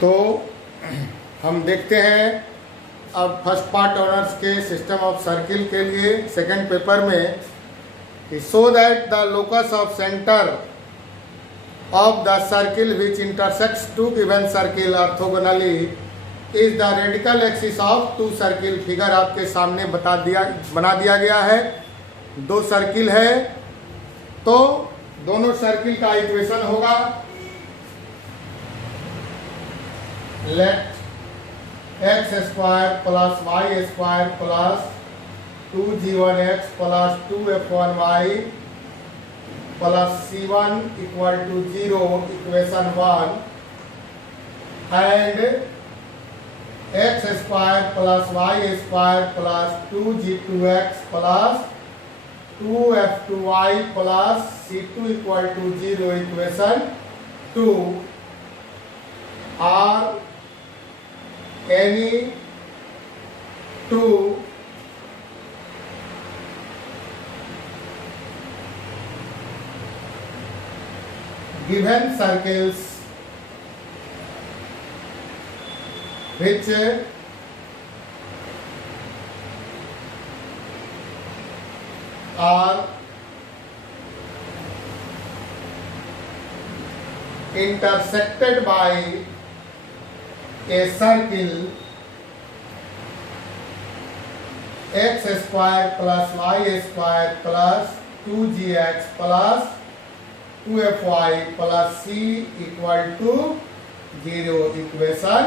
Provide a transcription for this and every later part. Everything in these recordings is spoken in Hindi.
तो हम देखते हैं अब फर्स्ट पार्ट ऑनर्स के सिस्टम ऑफ सर्किल के लिए सेकंड पेपर में कि so that the locus of centre of the circle which intersects two given circle orthogonally is the radical axis of two circle. Figure आपके सामने बना दिया गया है। दो सर्किल है तो दोनों सर्किल का इक्वेशन होगा let x square plus y square plus 2g1x plus 2f1y plus c1 equal to 0 equation 1 and x square plus y square plus 2g2x plus 2f2y plus c2 equal to 0 equation 2 are any two given circles which are intersected by a circle x square plus y square plus 2gx plus 2fy plus c equal to 0 equation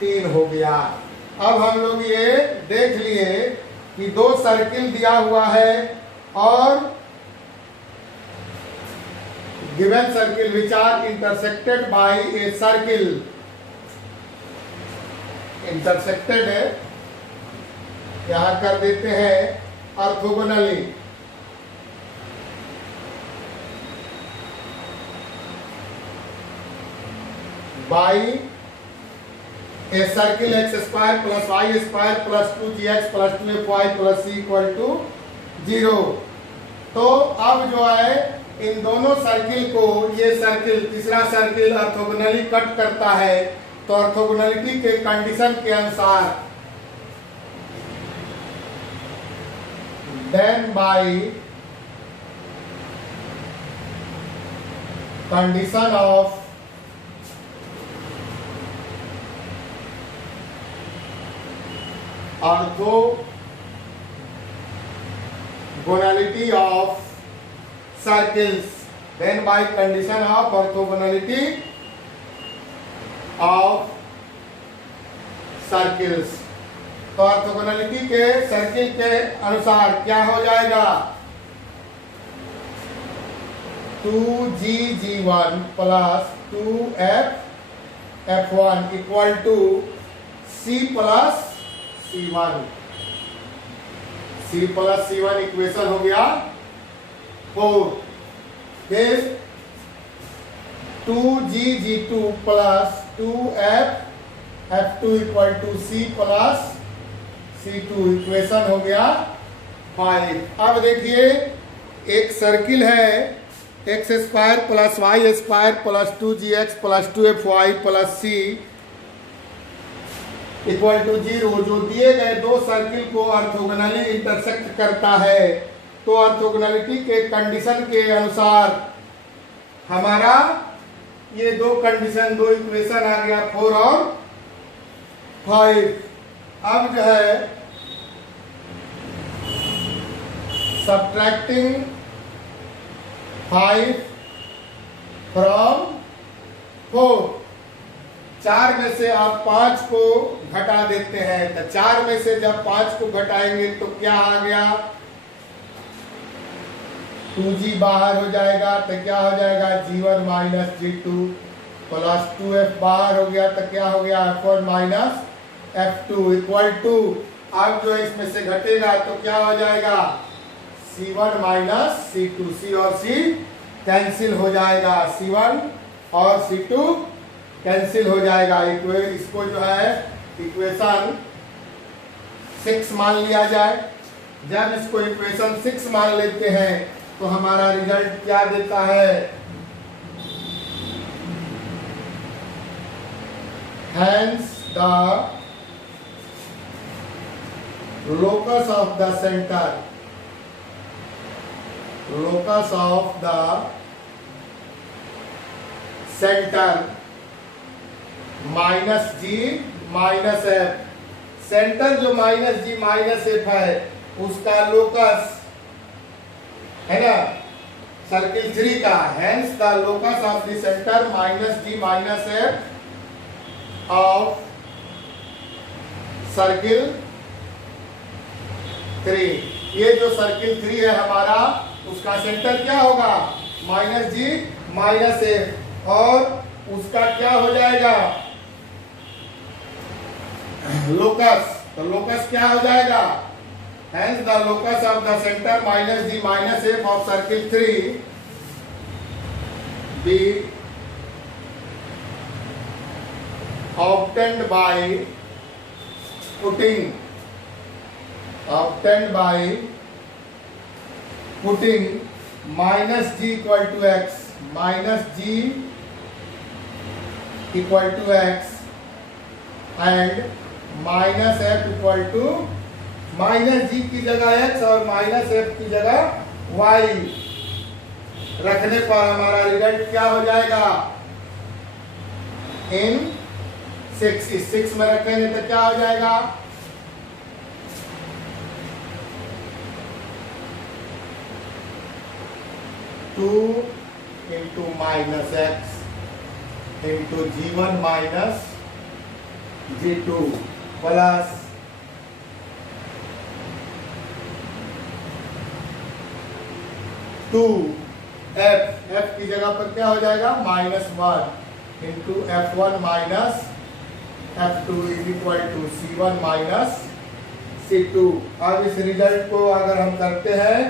3 हो गया। अब हम लोग ये देख लिए कि दो सर्किल दिया हुआ है और given circle which are intersected by a circle intersected है, यहां कर देते हैं orthogonally. By a circle x square plus y square plus 2gx plus 2fy plus c equal to 0। तो अब जो है इन दोनों सर्किल को ये सर्किल तीसरा सर्किल ऑर्थोगोनली कट करता है। तो ऑर्थोगोनलिटी के कंडीशन के अनुसार then by condition of orthogonality of circles, then by condition of orthogonality of circles. तो ऑर्थोगोनलिटी के सर्किल के अनुसार क्या हो जाएगा 2g1 plus 2f1 equal to c plus c1। c plus c1 equation हो गया 4। फिर 2g2 plus 2f2 equal to c plus c2 equation हो गया 5। अब देखिए एक सर्किल है x square plus y square plus 2gx plus 2fy plus c equal to 0 जो दिए गए दो सर्किल को ऑर्थोगोनली इंटरसेक्ट करता है। तो ऑर्थोगोनलिटी के कंडीशन के अनुसार हमारा ये दो कंडीशन दो इक्वेशन आ गया 4 और 5। अब जो है सब्ट्रैक्टिंग 5 फ्रॉम 4, 4 में से आप 5 को घटा देते हैं। तो 4 में से जब 5 को घटाएंगे तो क्या आ गया 2g बाहर हो जाएगा तो क्या हो जाएगा g1 minus g2 plus 2f बाहर हो गया तो क्या हो गया f1 minus f2 equal to अब जो इसमें से घटेगा तो क्या हो जाएगा c1 माइनस c2। c और c कैंसिल हो जाएगा, c1 और c2 कैंसिल हो जाएगा। इसको जो है इक्वेशन 6 मान लिया जाए। जब इसको इक्वेशन 6 मान लेते हैं तो हमारा रिजल्ट क्या देता है hence the locus of the center, locus of the center minus g minus f, centre जो माइनस जी माइनस एफ है उसका लोकस है ना सर्किल 3 का, hence the locus of the centre minus g minus f of circle 3। ये जो सर्किल 3 है हमारा उसका सेंटर क्या होगा माइनस जी माइनस एफ, और उसका क्या हो जाएगा लोकस, तो लोकस क्या हो जाएगा hence the locus of the center minus d minus f of circle 3 be obtained by putting minus g equal to x, minus g equal to x and minus F equal to minus G की जगह x और माइनस एफ की जगह y रखने पर हमारा रिजल्ट क्या हो जाएगा इन 6, इस 6 में रखेंगे तो क्या हो जाएगा 2 into minus x into g1 minus g2 plus 2 f की जगह पर क्या हो जाएगा -1 into f1 minus f2 is equal to c1 minus c2। अब इस रिजल्ट को अगर हम करते हैं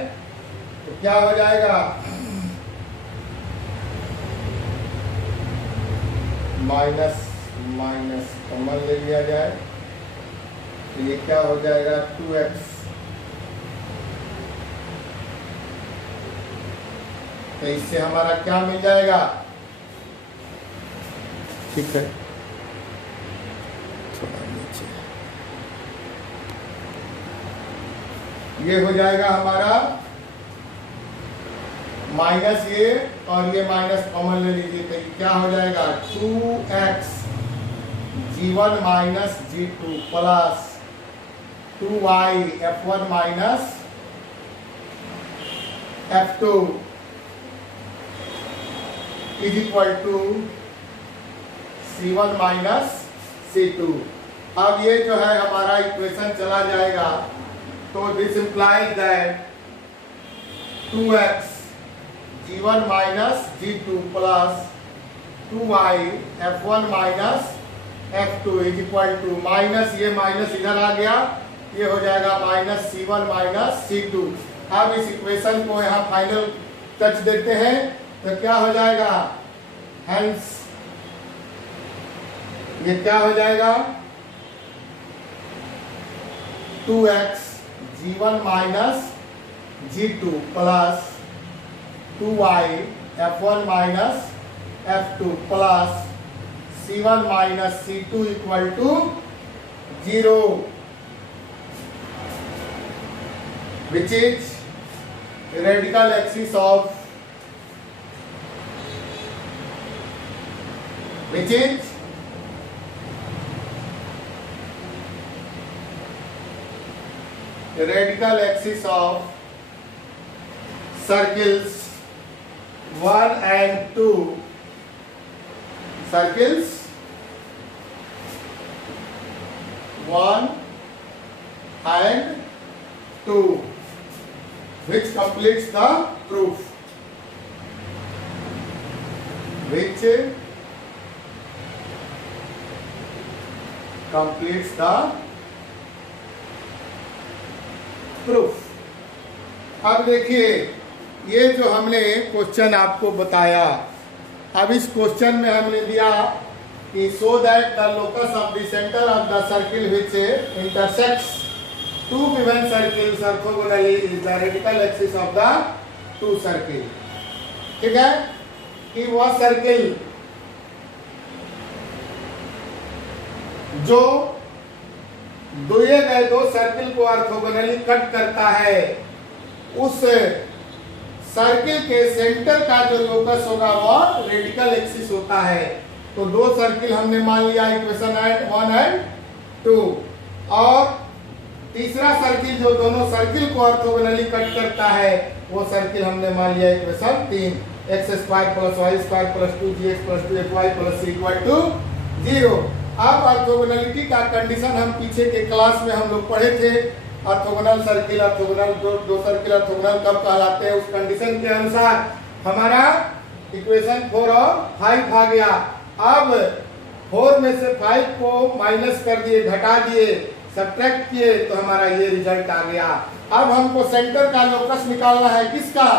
तो क्या हो जाएगा माइनस माइनस कॉमन ले लिया जाए तो ये क्या हो जाएगा 2x, तो इससे हमारा क्या मिल जाएगा ठीक है थोड़ा नीचे, ये हो जाएगा हमारा माइनस ये और ये माइनस कॉमन ले लीजिए तो क्या हो जाएगा 2x g1 minus g2 plus 2y f1 minus f2 is equal to c1 minus c2। अब ये जो है हमारा इक्वेशन चला जाएगा तो this implies that 2x g1 minus g2 plus 2y f1 minus f2 is equal to minus ये माइनस इधर आ गया ये हो जाएगा माइनस c1 माइनस c2। अब इस इक्वेशन को यहाँ फाइनल टच देते हैं तो क्या हो जाएगा हेंस ये क्या हो जाएगा 2x g1 minus g2 plus 2y f1 minus f2 plus c1 minus c2 equal to 0 which is radical axis of which is radical axis of circles 1 and 2, circles 1 and 2, which completes the proof, which completes the proof। अब देखिए ये जो हमने क्वेश्चन आपको बताया, अब इस क्वेश्चन में हमने दिया कि so that the locus of the centre of the circle which intersects two given circles orthogonally is the radical axis of the two circle। ठीक है कि वह सर्किल जो दिए गए दो सर्किल को ऑर्थोगोनली कट करता है, उस सर्किल के सेंटर का जो लोकस होगा वो रेडिकल एक्सिस होता है। तो दो सर्किल हमने मान लिया, इक्वेशन 1 एंड 2, और तीसरा सर्किल जो दोनों सर्किल को ऑर्थोगोनली कट करता है वो सर्किल हमने मान लिया equation 3, x² + y² + 2gx + 2fy + c = 0। अब ऑर्थोगोनलिटी का कंडीशन हम पीछे के क्लास में हम लोग पढ़े थे। ऑर्थोगोनल सर्किल, ऑर्थोगोनल दो सर्किल ऑर्थोगोनल कब कहलाते हैं, उस कंडीशन के अनुसार हमारा इक्वेशन 4 और 5 आ गया। अब 4 में से 5 को माइनस कर दिए, घटा दिए, सब्ट्रैक्ट किए, तो हमारा ये रिजल्ट आ गया। अब हमको सेंटर का लोकस निकालना है, किसका,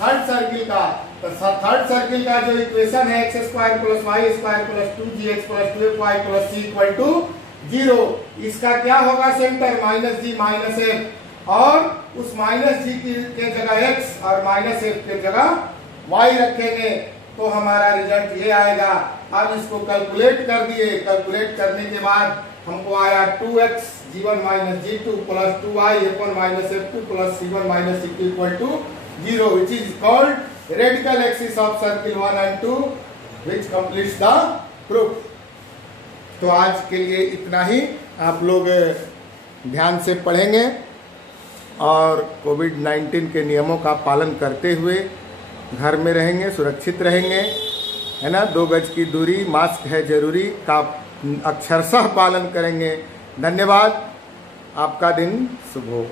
थर्ड सर्किल का। तो थर्ड सर्किल का जो इक्वेशन है x² + y² + 2gx + 2fy + c = 0, इसका क्या होगा सेंटर, -g -f, और उस -g के जगह x और -f के जगह y रखेंगे तो हमारा रिजल्ट ये आएगा। अब इसको कैलकुलेट कर दिए, कैलकुलेट करने के बाद हमको आया 2x g1 - g2 + 2y f1 - f2 + c1 - c2 = 0, which is called radical axis of circle 1 and 2, which completes the proof। तो आज के लिए इतना ही। आप लोग ध्यान से पढ़ेंगे और कोविड-19 के नियमों का पालन करते हुए घर में रहेंगे, सुरक्षित रहेंगे, है ना। 2 गज की दूरी, मास्क है जरूरी का अक्षरशः पालन करेंगे। धन्यवाद। आपका दिन शुभ हो।